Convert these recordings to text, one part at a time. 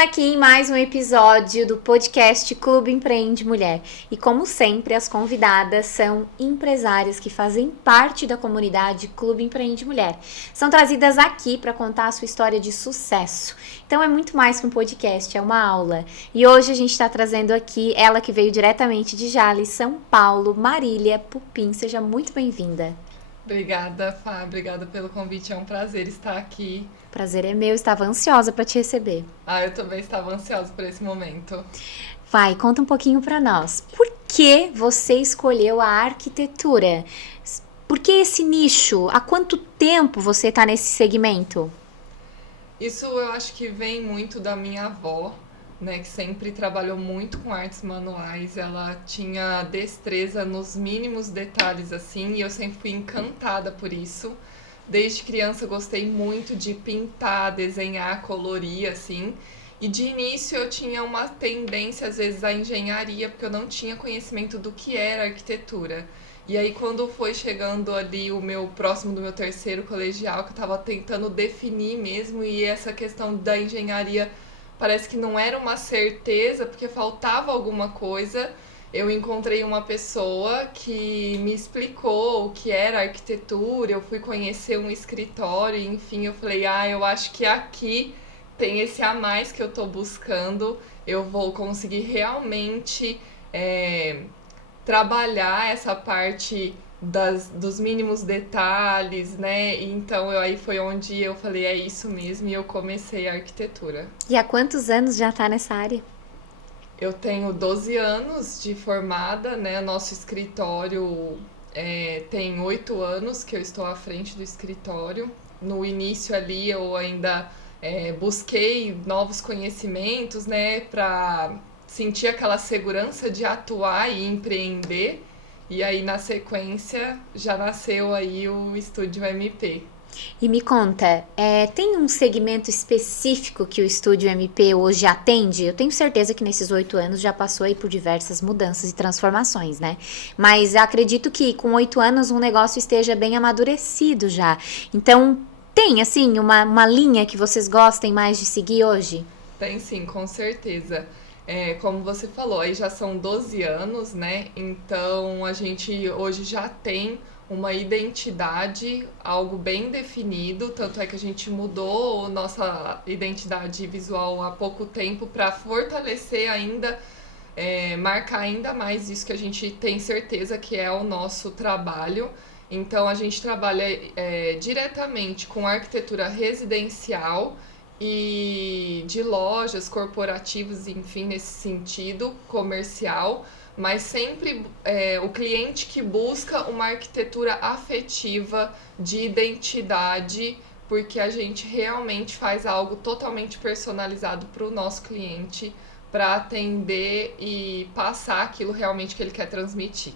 aqui em mais um episódio do podcast Clube Empreende Mulher. E como sempre, as convidadas são empresárias que fazem parte da comunidade Clube Empreende Mulher. São trazidas aqui para contar a sua história de sucesso. Então é muito mais que um podcast, é uma aula. E hoje a gente está trazendo aqui ela que veio diretamente de Jales, São Paulo, Marília Pupim. Seja muito bem-vinda. Obrigada, Fá. Obrigada pelo convite. É um prazer estar aqui. Prazer é meu, estava ansiosa para te receber. Eu também estava ansiosa por esse momento. Vai, conta um pouquinho para nós. Por que você escolheu a arquitetura? Por que esse nicho? Há quanto tempo você está nesse segmento? Isso eu acho que vem muito da minha avó, né, que sempre trabalhou muito com artes manuais. Ela tinha destreza nos mínimos detalhes, assim, e eu sempre fui encantada por isso. Desde criança eu gostei muito de pintar, desenhar, colorir, assim. E de início eu tinha uma tendência, às vezes, à engenharia, porque eu não tinha conhecimento do que era arquitetura. E aí, quando foi chegando ali o meu próximo do meu terceiro colegial, que eu estava tentando definir mesmo, e essa questão da engenharia parece que não era uma certeza, porque faltava alguma coisa. Eu encontrei uma pessoa que me explicou o que era arquitetura, eu fui conhecer um escritório, enfim, eu falei, eu acho que aqui tem esse a mais que eu tô buscando, eu vou conseguir realmente trabalhar essa parte dos mínimos detalhes, né? Então aí foi onde eu falei, é isso mesmo, e eu comecei a arquitetura. E há quantos anos já está nessa área? Eu tenho 12 anos de formada, né? Nosso escritório tem 8 anos que eu estou à frente do escritório. No início ali eu ainda busquei novos conhecimentos, né? Para sentir aquela segurança de atuar e empreender. E aí na sequência já nasceu aí o Estúdio MP. E me conta, tem um segmento específico que o Estúdio MP hoje atende? Eu tenho certeza que nesses 8 anos já passou aí por diversas mudanças e transformações, né? Mas acredito que com 8 anos um negócio esteja bem amadurecido já. Então, tem, assim, uma linha que vocês gostem mais de seguir hoje? Tem sim, com certeza. Como você falou, aí já são 12 anos, né? Então a gente hoje já tem uma identidade, algo bem definido, tanto é que a gente mudou nossa identidade visual há pouco tempo para fortalecer ainda, marcar ainda mais isso que a gente tem certeza que é o nosso trabalho. Então a gente trabalha diretamente com arquitetura residencial e de lojas, corporativos, enfim, nesse sentido, comercial, mas sempre o cliente que busca uma arquitetura afetiva, de identidade, porque a gente realmente faz algo totalmente personalizado para o nosso cliente, para atender e passar aquilo realmente que ele quer transmitir.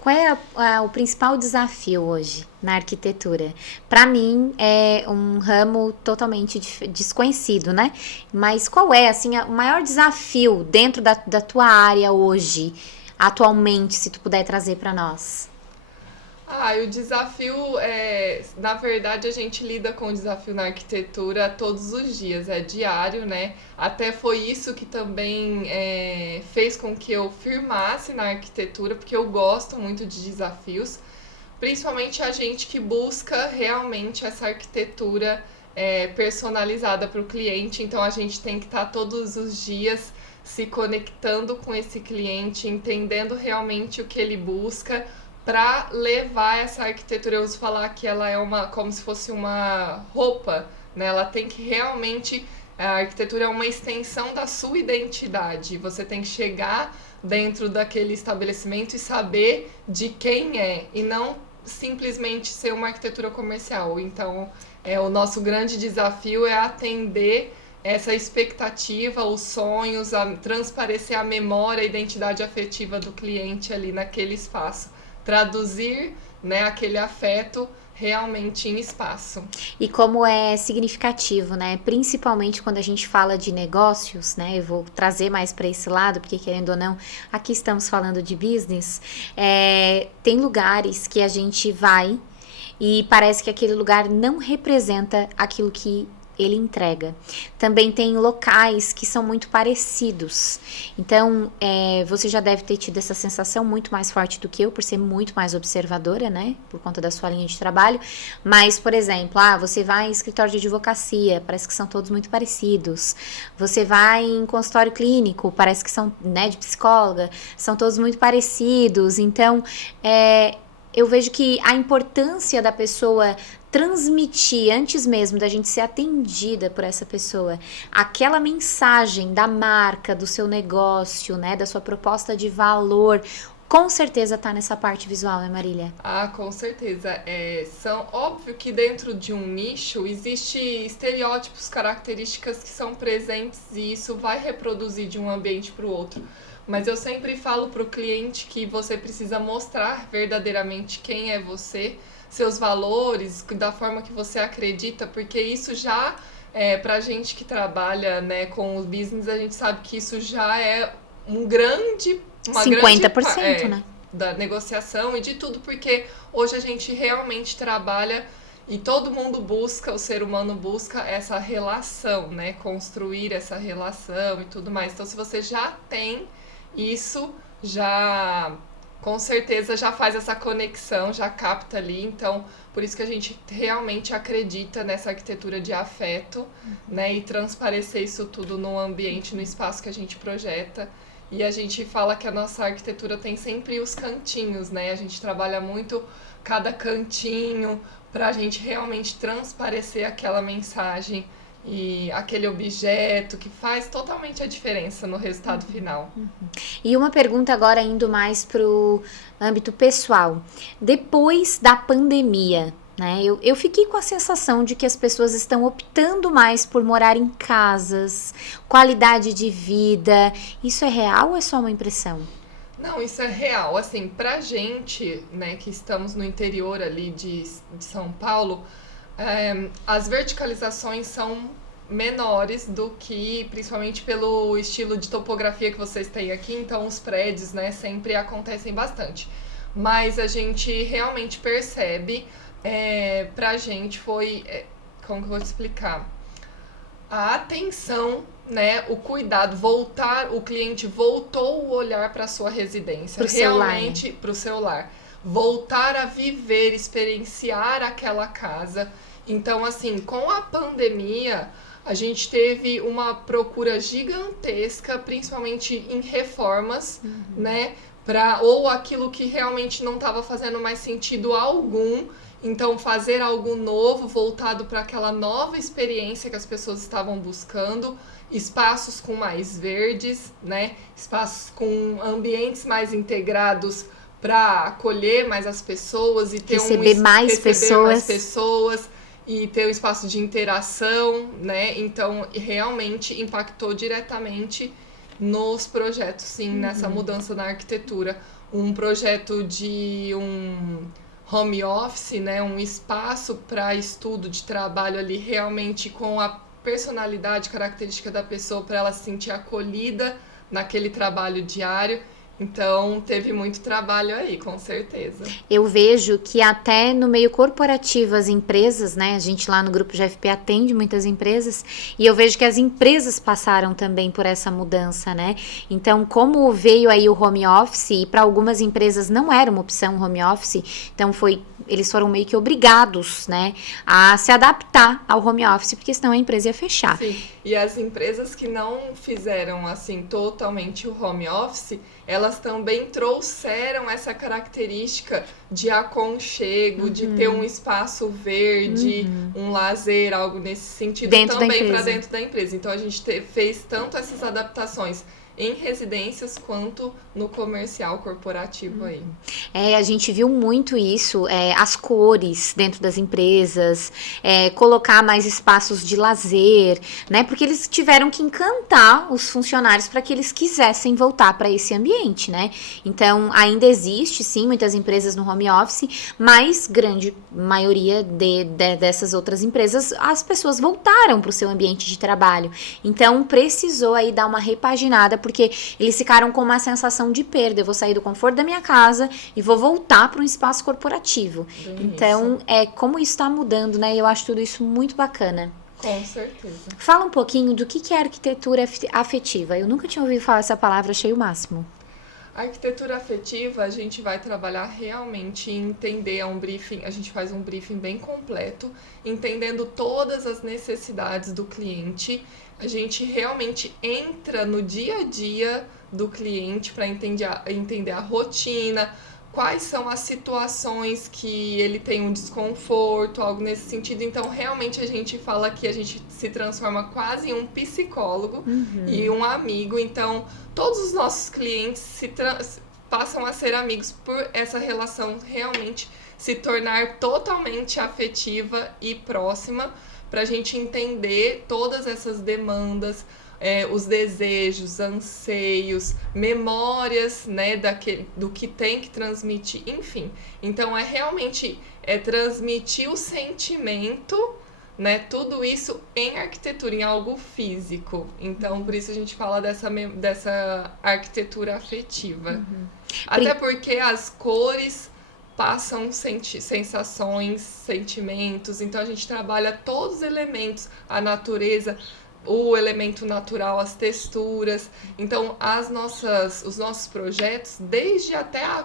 Qual é o principal desafio hoje na arquitetura? Para mim é um ramo totalmente desconhecido, né? Mas qual é, assim, o maior desafio dentro da tua área hoje, atualmente, se tu puder trazer para nós? O desafio na verdade, a gente lida com o desafio na arquitetura todos os dias, é diário, né? Até foi isso que também fez com que eu firmasse na arquitetura, porque eu gosto muito de desafios, principalmente a gente que busca realmente essa arquitetura personalizada para o cliente, então a gente tem que estar todos os dias se conectando com esse cliente, entendendo realmente o que ele busca, para levar essa arquitetura. Eu uso falar que ela é como se fosse uma roupa, né? Ela tem que realmente, a arquitetura é uma extensão da sua identidade. Você tem que chegar dentro daquele estabelecimento e saber de quem é, e não simplesmente ser uma arquitetura comercial. Então, o nosso grande desafio é atender essa expectativa, os sonhos, transparecer a memória, a identidade afetiva do cliente ali naquele espaço. Traduzir, né, aquele afeto realmente em espaço. E como é significativo, né? Principalmente quando a gente fala de negócios, né? Eu vou trazer mais para esse lado, porque querendo ou não, aqui estamos falando de business. Tem lugares que a gente vai e parece que aquele lugar não representa aquilo que ele entrega. Também tem locais que são muito parecidos. Então, você já deve ter tido essa sensação muito mais forte do que eu, por ser muito mais observadora, né? Por conta da sua linha de trabalho. Mas, por exemplo, você vai em escritório de advocacia, parece que são todos muito parecidos. Você vai em consultório clínico, parece que são, né, de psicóloga, são todos muito parecidos. Então, eu vejo que a importância da pessoa transmitir, antes mesmo da gente ser atendida por essa pessoa, aquela mensagem da marca, do seu negócio, né, da sua proposta de valor, com certeza tá nessa parte visual, né, Marília? Com certeza. São óbvio que dentro de um nicho existe estereótipos, características que são presentes e isso vai reproduzir de um ambiente para o outro. Mas eu sempre falo para o cliente que você precisa mostrar verdadeiramente quem é você, seus valores, da forma que você acredita, porque isso já, pra gente que trabalha, né, com o business, a gente sabe que isso já é uma 50%, né? Da negociação e de tudo, porque hoje a gente realmente trabalha e todo mundo busca, o ser humano busca essa relação, né, construir essa relação e tudo mais. Então, se você já tem isso, já com certeza já faz essa conexão, já capta ali. Então, por isso que a gente realmente acredita nessa arquitetura de afeto, né? E transparecer isso tudo no ambiente, no espaço que a gente projeta. E a gente fala que a nossa arquitetura tem sempre os cantinhos, né? A gente trabalha muito cada cantinho pra gente realmente transparecer aquela mensagem e aquele objeto que faz totalmente a diferença no resultado final. E uma pergunta agora indo mais pro âmbito pessoal. Depois da pandemia, né, eu fiquei com a sensação de que as pessoas estão optando mais por morar em casas, qualidade de vida. Isso é real ou é só uma impressão? Não, isso é real. Assim, pra gente, né, que estamos no interior ali de São Paulo, as verticalizações são menores do que, principalmente pelo estilo de topografia que vocês têm aqui, então os prédios, né, sempre acontecem bastante. Mas a gente realmente percebe, pra gente foi, como que eu vou te explicar? A atenção, né, o cuidado, o cliente voltou o olhar para sua residência, realmente para o celular, voltar a viver, experienciar aquela casa. Então, assim, com a pandemia, a gente teve uma procura gigantesca, principalmente em reformas, né, ou aquilo que realmente não estava fazendo mais sentido algum. Então, fazer algo novo, voltado para aquela nova experiência que as pessoas estavam buscando, espaços com mais verdes, né? Espaços com ambientes mais integrados para acolher mais as pessoas e ter receber mais pessoas e ter um espaço de interação, né? Então, realmente impactou diretamente nos projetos, sim, nessa mudança na arquitetura. Um projeto de home office, né, um espaço para estudo de trabalho ali realmente com a personalidade, característica da pessoa para ela se sentir acolhida naquele trabalho diário. Então, teve muito trabalho aí, com certeza. Eu vejo que até no meio corporativo as empresas, né, a gente lá no grupo GFP atende muitas empresas, e eu vejo que as empresas passaram também por essa mudança, né? Então, como veio aí o home office, e para algumas empresas não era uma opção o home office, então eles foram meio que obrigados, né, a se adaptar ao home office, porque senão a empresa ia fechar. Sim, e as empresas que não fizeram, assim, totalmente o home office, elas também trouxeram essa característica de aconchego, de ter um espaço verde, um lazer, algo nesse sentido dentro também para dentro da empresa. Então, a gente fez tanto essas adaptações em residências quanto no comercial corporativo aí. A gente viu muito isso, as cores dentro das empresas, colocar mais espaços de lazer, né? Porque eles tiveram que encantar os funcionários para que eles quisessem voltar para esse ambiente, né? Então, ainda existe, sim, muitas empresas no home office, mas grande maioria dessas outras empresas, as pessoas voltaram para o seu ambiente de trabalho. Então, precisou aí dar uma repaginada, porque eles ficaram com uma sensação de perda. Eu vou sair do conforto da minha casa e vou voltar para um espaço corporativo. Então, como isso está mudando, né? Eu acho tudo isso muito bacana. Com certeza. Fala um pouquinho do que é arquitetura afetiva. Eu nunca tinha ouvido falar essa palavra, achei o máximo. A arquitetura afetiva, a gente vai trabalhar realmente em entender um briefing, a gente faz um briefing bem completo, entendendo todas as necessidades do cliente. A gente realmente entra no dia a dia do cliente para entender a rotina, quais são as situações que ele tem um desconforto, algo nesse sentido. Então, realmente a gente fala que a gente se transforma quase em um psicólogo e um amigo. Então, todos os nossos clientes passam a ser amigos por essa relação realmente se tornar totalmente afetiva e próxima, para a gente entender todas essas demandas, os desejos, anseios, memórias, né, do que tem que transmitir, enfim. Então, realmente transmitir o sentimento, né, tudo isso em arquitetura, em algo físico. Então, por isso a gente fala dessa arquitetura afetiva. Até porque as cores passam sensações, sentimentos. Então, a gente trabalha todos os elementos, a natureza, o elemento natural, as texturas. Então, os nossos projetos, desde até a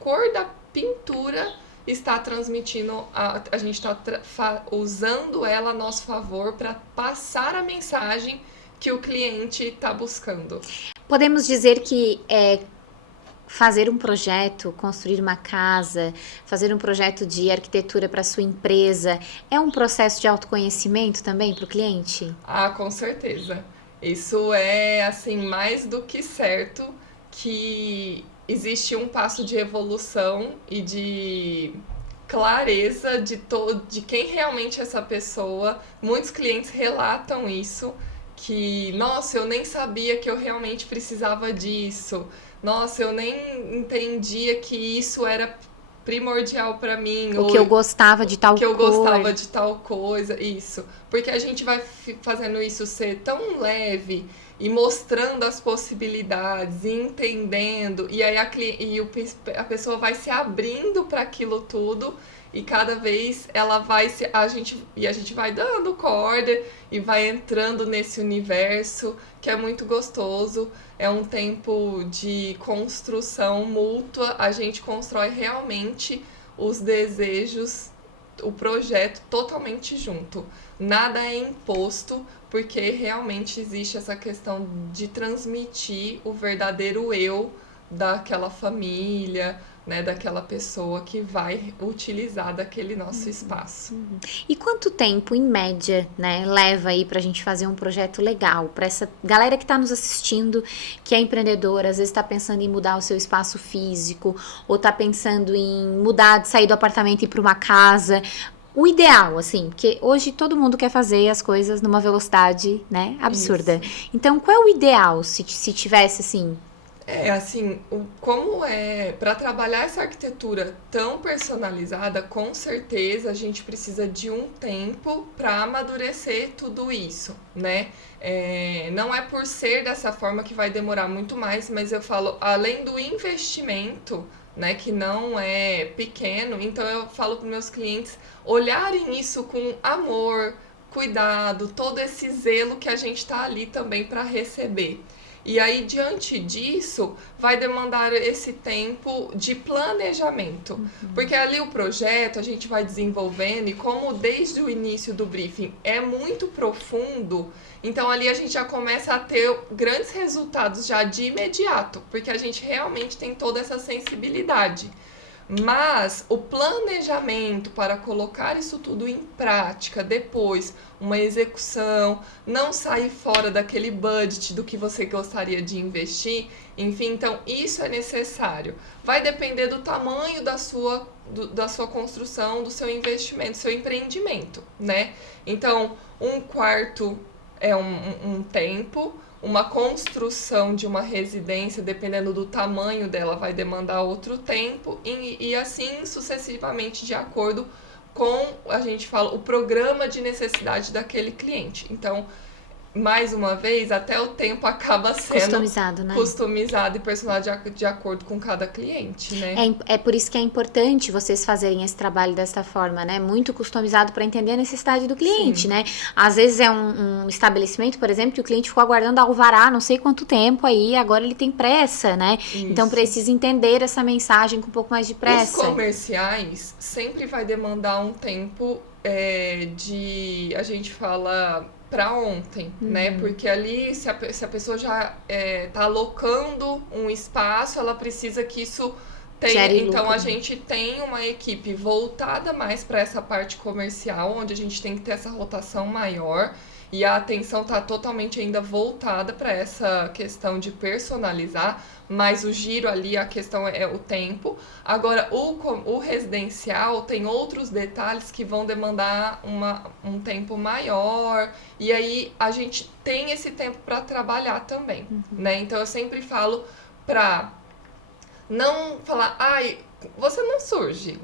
cor da pintura, está transmitindo, a gente está usando ela a nosso favor para passar a mensagem que o cliente está buscando. Podemos dizer que fazer um projeto, construir uma casa, fazer um projeto de arquitetura para sua empresa, é um processo de autoconhecimento também para o cliente? Ah, com certeza. Isso é, assim, mais do que certo que existe um passo de evolução e de clareza de quem realmente é essa pessoa. Muitos clientes relatam isso, que, nossa, eu nem sabia que eu realmente precisava disso. Nossa, eu nem entendia que isso era primordial para mim. O que eu gostava de tal coisa. Que eu gostava de tal coisa, isso. Porque a gente vai fazendo isso ser tão leve e mostrando as possibilidades, e entendendo, e aí a pessoa vai se abrindo para aquilo tudo, e cada vez a gente vai dando corda e vai entrando nesse universo que é muito gostoso. É um tempo de construção mútua, a gente constrói realmente os desejos, o projeto totalmente junto. Nada é imposto, porque realmente existe essa questão de transmitir o verdadeiro eu daquela família, né, daquela pessoa que vai utilizar daquele nosso espaço. E quanto tempo, em média, né, leva aí pra gente fazer um projeto legal? Para essa galera que tá nos assistindo, que é empreendedora, às vezes tá pensando em mudar o seu espaço físico, ou tá pensando em mudar, sair do apartamento e ir pra uma casa. O ideal, assim, porque hoje todo mundo quer fazer as coisas numa velocidade, né, absurda. Isso. Então, qual é o ideal se tivesse, assim... Assim, como para trabalhar essa arquitetura tão personalizada, com certeza a gente precisa de um tempo para amadurecer tudo isso, né? Não é por ser dessa forma que vai demorar muito mais, mas eu falo, além do investimento, né, que não é pequeno, então eu falo para meus clientes olharem isso com amor, cuidado, todo esse zelo que a gente está ali também para receber. E aí, diante disso, vai demandar esse tempo de planejamento. Porque ali o projeto a gente vai desenvolvendo, e como desde o início do briefing é muito profundo, então ali a gente já começa a ter grandes resultados já de imediato, porque a gente realmente tem toda essa sensibilidade. Mas o planejamento para colocar isso tudo em prática, depois uma execução, não sair fora daquele budget do que você gostaria de investir, enfim, então isso é necessário. Vai depender do tamanho da sua construção, do seu investimento, do seu empreendimento, né? Então, um quarto é um tempo, uma construção de uma residência, dependendo do tamanho dela, vai demandar outro tempo, e assim sucessivamente, de acordo com, a gente fala, o programa de necessidade daquele cliente. Então, mais uma vez, até o tempo acaba sendo customizado, né? Customizado e personalizado de acordo com cada cliente, né? É por isso que é importante vocês fazerem esse trabalho dessa forma, né? Muito customizado para entender a necessidade do cliente, Sim. né? Às vezes é um estabelecimento, por exemplo, que o cliente ficou aguardando alvará não sei quanto tempo aí, agora ele tem pressa, né? Isso. Então precisa entender essa mensagem com um pouco mais de pressa. Os comerciais sempre vai demandar um tempo a gente fala para ontem, né? Porque ali, se a pessoa já tá alocando um espaço, ela precisa que isso tenha. Então, a gente tem uma equipe voltada mais para essa parte comercial, onde a gente tem que ter essa rotação maior. E a atenção está totalmente ainda voltada para essa questão de personalizar, mas o giro ali, a questão é o tempo. Agora, o residencial tem outros detalhes que vão demandar um tempo maior, e aí a gente tem esse tempo para trabalhar também, né? Então, eu sempre falo para não falar, você não surge,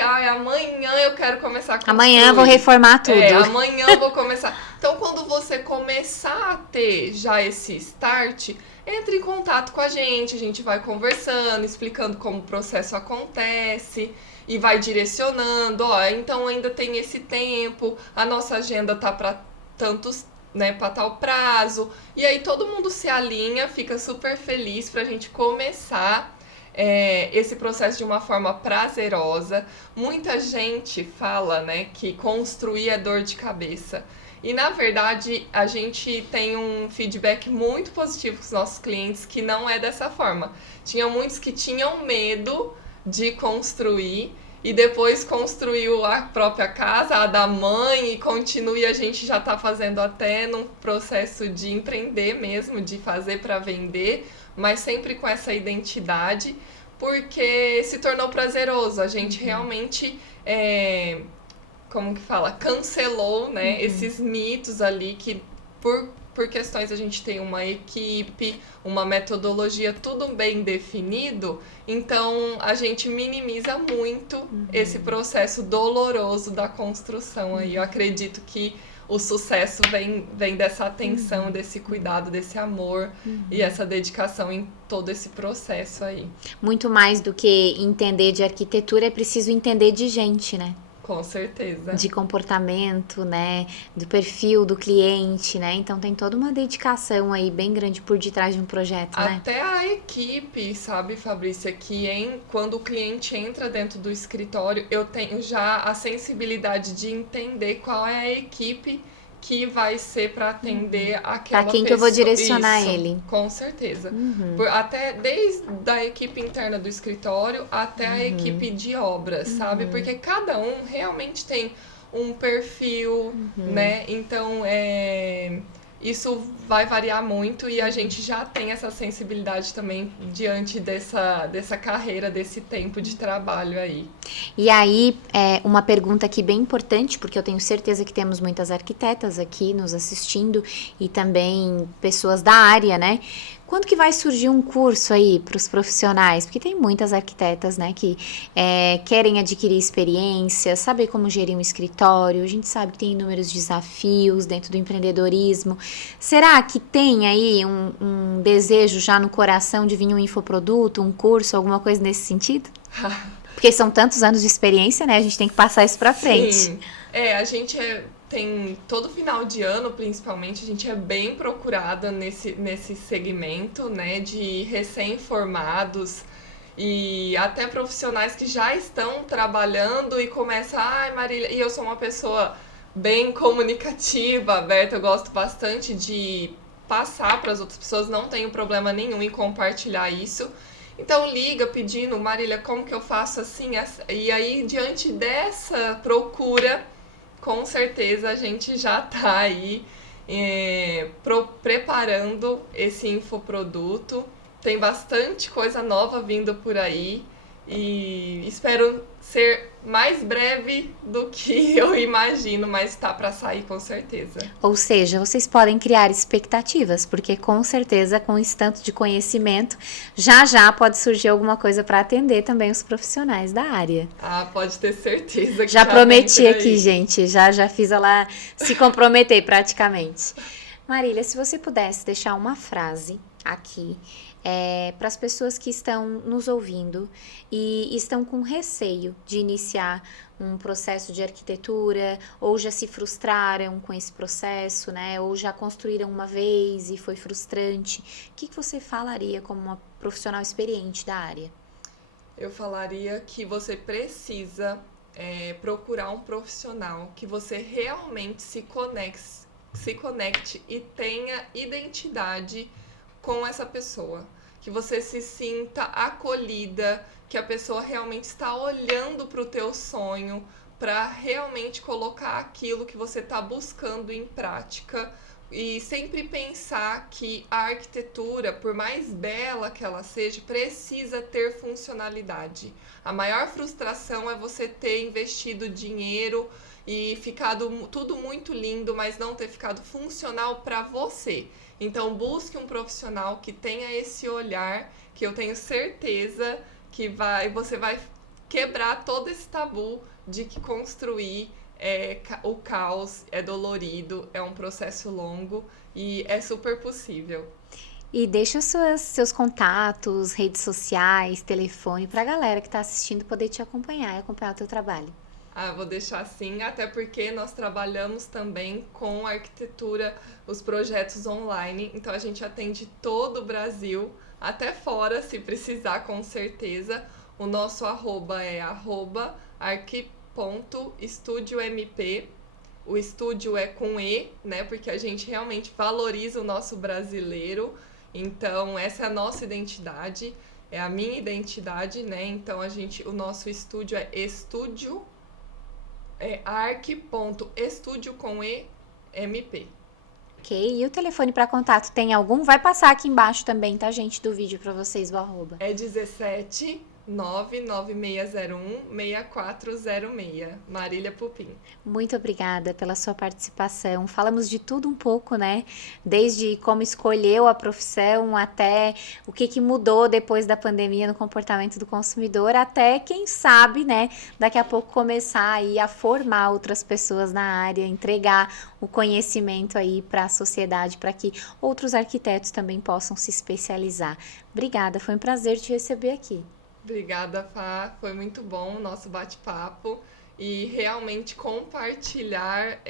amanhã eu quero começar a construir. Amanhã eu vou reformar tudo. Amanhã eu vou começar. Então, quando você começar a ter já esse start, entre em contato com a gente vai conversando, explicando como o processo acontece e vai direcionando, então ainda tem esse tempo, a nossa agenda tá para tantos, né, para tal prazo, e aí todo mundo se alinha, fica super feliz pra gente começar esse processo de uma forma prazerosa. Muita gente fala, né, que construir é dor de cabeça. E, na verdade, a gente tem um feedback muito positivo com os nossos clientes que não é dessa forma. Tinha muitos que tinham medo de construir e depois construiu a própria casa, a da mãe, e continua, e a gente já está fazendo até num processo de empreender mesmo, de fazer para vender, mas sempre com essa identidade, porque se tornou prazeroso. A gente realmente, como que fala? Cancelou, né, esses mitos ali que por questões a gente tem uma equipe, uma metodologia, tudo bem definido, então a gente minimiza muito esse processo doloroso da construção aí. Eu acredito que o sucesso vem dessa atenção, desse cuidado, desse amor e essa dedicação em todo esse processo aí. Muito mais do que entender de arquitetura, é preciso entender de gente, né? Com certeza. De comportamento, né? Do perfil do cliente, né? Então tem toda uma dedicação aí bem grande por detrás de um projeto, né? Até a equipe, sabe, Fabrícia, que quando o cliente entra dentro do escritório, eu tenho já a sensibilidade de entender qual é a equipe que vai ser para atender aquela pessoa. Para quem que eu vou direcionar ele. Com certeza. Até desde a equipe interna do escritório até a equipe de obras, sabe? Porque cada um realmente tem um perfil, né? Então, isso vai variar muito e a gente já tem essa sensibilidade também diante dessa carreira, desse tempo de trabalho aí. E aí, uma pergunta aqui bem importante, porque eu tenho certeza que temos muitas arquitetas aqui nos assistindo e também pessoas da área, né? Quando que vai surgir um curso aí para os profissionais? Porque tem muitas arquitetas, né, que querem adquirir experiência, saber como gerir um escritório. A gente sabe que tem inúmeros desafios dentro do empreendedorismo. Será que tem aí um desejo já no coração de vir um infoproduto, um curso, alguma coisa nesse sentido? Porque são tantos anos de experiência, né? A gente tem que passar isso para frente. Sim. A gente tem todo final de ano, principalmente, a gente é bem procurada nesse segmento, né, de recém-formados e até profissionais que já estão trabalhando e começam, Marília, e eu sou uma pessoa bem comunicativa, aberta, eu gosto bastante de passar para as outras pessoas, não tenho problema nenhum em compartilhar isso. Então liga pedindo, Marília, como que eu faço assim? E aí, diante dessa procura, com certeza a gente já está aí preparando esse infoproduto. Tem bastante coisa nova vindo por aí e espero ser mais breve do que eu imagino, mas está para sair com certeza. Ou seja, vocês podem criar expectativas, porque com certeza com esse tanto de conhecimento, já pode surgir alguma coisa para atender também os profissionais da área. Pode ter certeza que já prometi aqui, gente, já fiz ela se comprometer praticamente. Marília, se você pudesse deixar uma frase aqui para as pessoas que estão nos ouvindo e estão com receio de iniciar um processo de arquitetura, ou já se frustraram com esse processo, né? Ou já construíram uma vez e foi frustrante, o que você falaria como uma profissional experiente da área? Eu falaria que você precisa procurar um profissional que você realmente se conecte e tenha identidade com essa pessoa. Que você se sinta acolhida, que a pessoa realmente está olhando para o teu sonho, para realmente colocar aquilo que você está buscando em prática. E sempre pensar que a arquitetura, por mais bela que ela seja, precisa ter funcionalidade. A maior frustração é você ter investido dinheiro e ficado tudo muito lindo, mas não ter ficado funcional para você. Então busque um profissional que tenha esse olhar, que eu tenho certeza que você vai quebrar todo esse tabu de que construir o caos é dolorido, é um processo longo e é super possível. E deixa seus contatos, redes sociais, telefone, para a galera que está assistindo poder te acompanhar e acompanhar o teu trabalho. Vou deixar assim, até porque nós trabalhamos também com arquitetura, os projetos online, então a gente atende todo o Brasil, até fora, se precisar, com certeza. O nosso arroba é @arqui.estudiomp. O estúdio é com E, né? Porque a gente realmente valoriza o nosso brasileiro. Então, essa é a nossa identidade, é a minha identidade, né? Então, o nosso estúdio é arq.estúdio com EMP. Ok, e o telefone para contato tem algum? Vai passar aqui embaixo também, tá, gente, do vídeo para vocês, o arroba. É 17 99601-6406. Marília Pupim. Muito obrigada pela sua participação. Falamos de tudo um pouco, né? Desde como escolheu a profissão, até o que mudou depois da pandemia no comportamento do consumidor, até, quem sabe, né, daqui a pouco começar aí a formar outras pessoas na área, entregar o conhecimento aí para a sociedade, para que outros arquitetos também possam se especializar. Obrigada, foi um prazer te receber aqui. Obrigada, Fá. Foi muito bom o nosso bate-papo. E realmente compartilhar,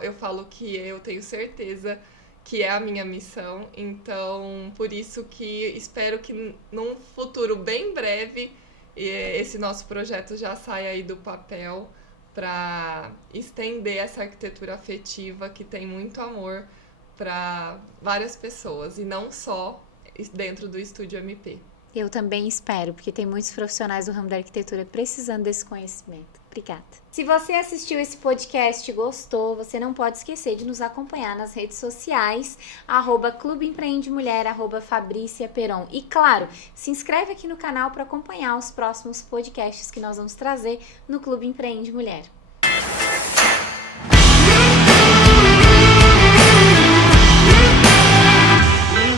eu falo que eu tenho certeza que é a minha missão. Então, por isso que espero que num futuro bem breve, esse nosso projeto já saia aí do papel para estender essa arquitetura afetiva que tem muito amor para várias pessoas e não só dentro do Estúdio MP. Eu também espero, porque tem muitos profissionais do ramo da arquitetura precisando desse conhecimento. Obrigada. Se você assistiu esse podcast e gostou, você não pode esquecer de nos acompanhar nas redes sociais, @Clube Empreende Mulher, @Fabrícia Peron. E claro, se inscreve aqui no canal para acompanhar os próximos podcasts que nós vamos trazer no Clube Empreende Mulher.